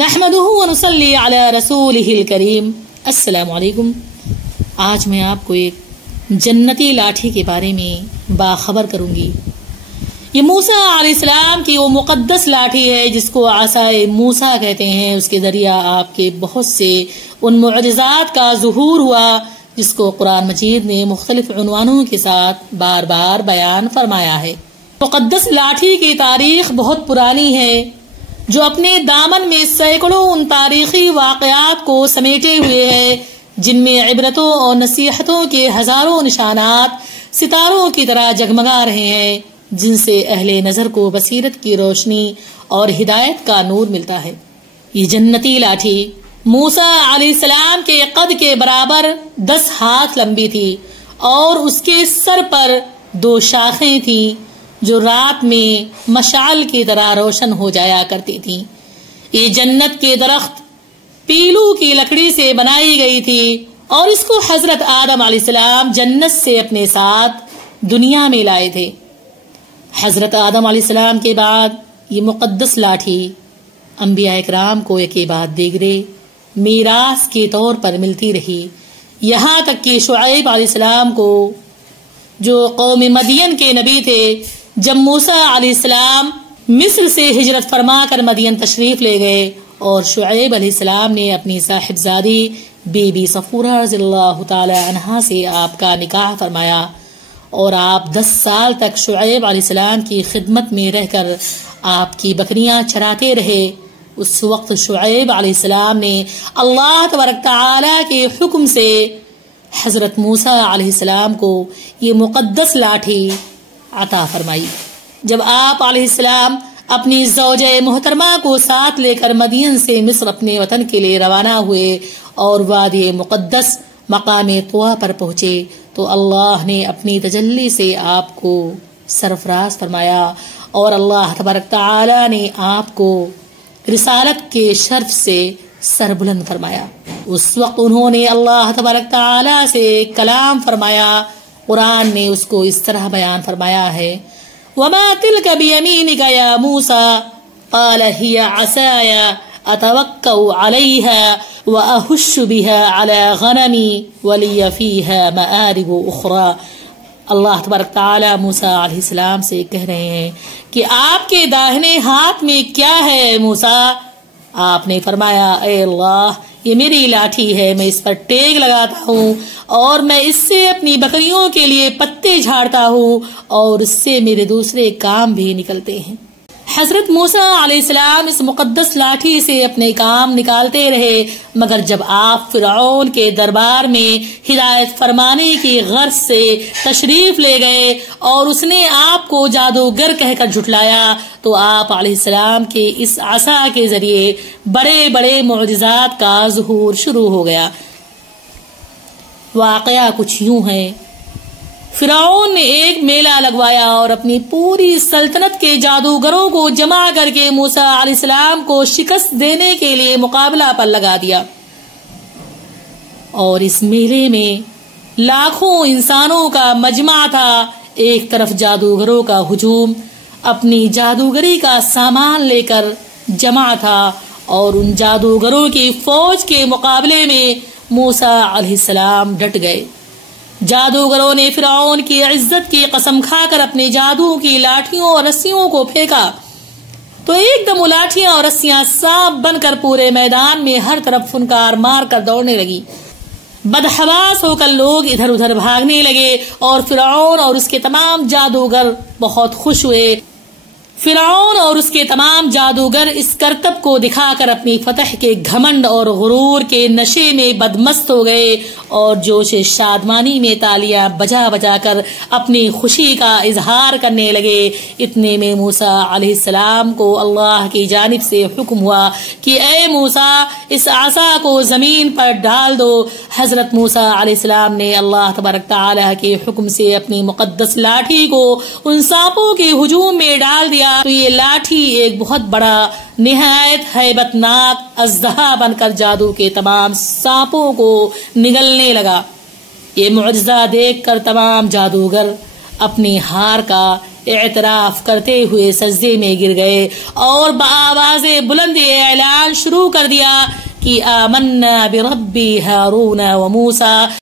नहमदुहु व नुसल्ली अला रसूलिहिल करीम। अस्सलामु अलैकुम। आज मैं आपको एक जन्नती लाठी के बारे में बाखबर करूंगी। ये मूसा अलैहिस्सलाम की वो मुक़द्दस लाठी है जिसको आसाए मूसा कहते हैं। उसके जरिया आपके बहुत से उन मुअजिज़ात का ज़ुहूर हुआ जिसको कुरान मजीद ने मुख्तलिफ उन्वानों के साथ बार बार बयान फरमाया है। मुक़द्दस लाठी की तारीख बहुत पुरानी है जो अपने दामन में सैकड़ों उन तारीखी वाक़यात को समेटे हुए है जिनमें इबरतों और नसीहतों के हजारों निशानात सितारों की तरह जगमगा रहे हैं, जिनसे अहले नजर को बसीरत की रोशनी और हिदायत का नूर मिलता है। ये जन्नती लाठी मूसा अलैहिस्सलाम के कद के बराबर 10 हाथ लंबी थी और उसके सर पर 2 शाखें थी जो रात में मशाल की तरह रोशन हो जाया करती थी। ये जन्नत के दरख्त पीलू की लकड़ी से बनाई गई थी और इसको हजरत आदम अलैहिस्सलाम जन्नत से अपने साथ दुनिया में लाए थे। हजरत आदम अलैहिस्सलाम के बाद ये मुक़द्दस लाठी अंबिया इकराम को एक बाद दीगरे मीरास के तौर पर मिलती रही, यहाँ तक कि शुआइब अलैहिस्सलाम को जो कौम मदियन के नबी थे, जब मूसा अलैहिस्सलाम मिस्र से हिजरत फरमा कर मदियन तशरीफ ले गए और शुआइब अलैहिस्सलाम ने अपनी साहिबजादी बीबी सफूरा रज़ियल्लाहु ताला अन्हा से आपका निकाह फरमाया और आप 10 साल तक शुआइब अलैहिस्सलाम की खिदमत में रहकर आपकी बकरियां चराते रहे। उस वक्त शुआइब अलैहिस्सलाम ने अल्लाह तबारक तआला के हुक्म से हजरत मूसा अलैहिस्सलाम को ये मुक़द्दस लाठी अता फरमाई। जब आप अलैहिस्सलाम अपनी ज़ौजे मोहतरमा को साथ लेकर मदीन से मिस्र अपने वतन के लिए रवाना हुए और वादी मुक़द्दस मकाम तुआ पर पहुंचे तो अल्लाह ने अपनी तजल्ली से आपको सरफराज फरमाया और अल्लाह तबारक तआला ने आपको रिसालत के शर्फ से सरबुलंद फरमाया। उस वक्त उन्होंने अल्लाह तबारक तआला से कलाम फरमाया। कुरान ने उसको इस तरह बयान फरमाया है, वमा तिल्का बियमीनिका या मूसा क़ाल हिया असाया अतवक्कउ अलैहा व अहुश्शु बिहा अला गनमी व लिया फीहा मआरिब उखरा। अल्लाह तबारक तआला मूसा अलैहिस्सलाम से कह रहे हैं कि आपके दाहिने हाथ में क्या है मूसा? आपने फरमाया, ए अल्लाह, ये मेरी लाठी है, मैं इस पर टेग लगाता हूँ और मैं इससे अपनी बकरियों के लिए पत्ते झाड़ता हूँ और इससे मेरे दूसरे काम भी निकलते हैं। हजरत मूसा अलैहिस्सलाम इस मुक़द्दस लाठी से अपने काम निकालते रहे, मगर जब आप फिरौन के दरबार में हिदायत फरमाने की गर्ज से तशरीफ ले गए और उसने आपको जादूगर कहकर झुठलाया तो आप अलैहिस्सलाम के इस आसा के जरिए बड़े बड़े मुअजिज़ात का ज़ुहूर शुरू हो गया। वाक़या कुछ यूं है, फिरौन ने एक मेला लगवाया और अपनी पूरी सल्तनत के जादूगरों को जमा करके मूसा अलैहिस्सलाम को शिकस्त देने के लिए मुकाबला पर लगा दिया और इस मेले में लाखों इंसानों का मजमा था। एक तरफ जादूगरों का हुजूम अपनी जादूगरी का सामान लेकर जमा था और उन जादूगरों की फौज के मुकाबले में मूसा अलैहिस्सलाम डट गए। जादूगरों ने फिरौन की इज्जत की कसम खाकर अपने जादू की लाठियों और रस्सियों को फेंका तो एकदम वो लाठियां और रस्सियां सांप बनकर पूरे मैदान में हर तरफ फुनकार मार कर दौड़ने लगी। बदहवास होकर लोग इधर उधर भागने लगे और फिरौन और उसके तमाम जादूगर बहुत खुश हुए। फिरौन और उसके तमाम जादूगर इस करतब को दिखाकर अपनी फतह के घमंड और गुरूर के नशे में बदमस्त हो गए और जोश शादमानी में तालियां बजा बजा कर अपनी खुशी का इजहार करने लगे। इतने में मूसा अलैहिस्सलाम को अल्लाह की जानिब से हुक्म हुआ कि ए मूसा, इस आसा को जमीन पर डाल दो। हजरत मूसा अलैहिस्सलाम ने अल्लाह तबारक तआला के हुक्म से अपनी मुक़द्दस लाठी को उन सांपों के हुजूम में डाल दिया तो ये लाठी एक बहुत बड़ा निहायत हैबतनाक अज़दहा बनकर जादू के तमाम सांपों को निगलने लगा। ये मुअजिज़ा देखकर तमाम जादूगर अपनी हार का एतराफ करते हुए सजदे में गिर गए और बआवाज़े बुलंद ऐलान शुरू कर दिया कि आमन्ना बिरब्बी हारून व मूसा,